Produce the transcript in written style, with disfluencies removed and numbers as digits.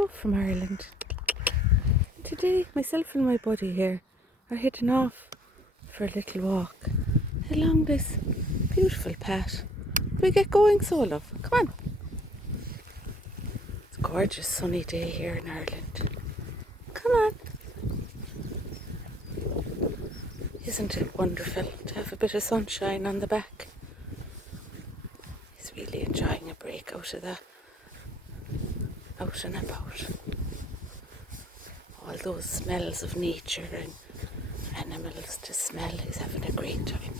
Hello from Ireland. Today, myself and my buddy here are heading off for a little walk along this beautiful path. We get going, so love. Come on. It's a gorgeous sunny day here in Ireland. Come on. Isn't it wonderful to have a bit of sunshine on the back? He's really enjoying a break out of that. Out and about. All those smells of nature and animals to smell. He's having a great time.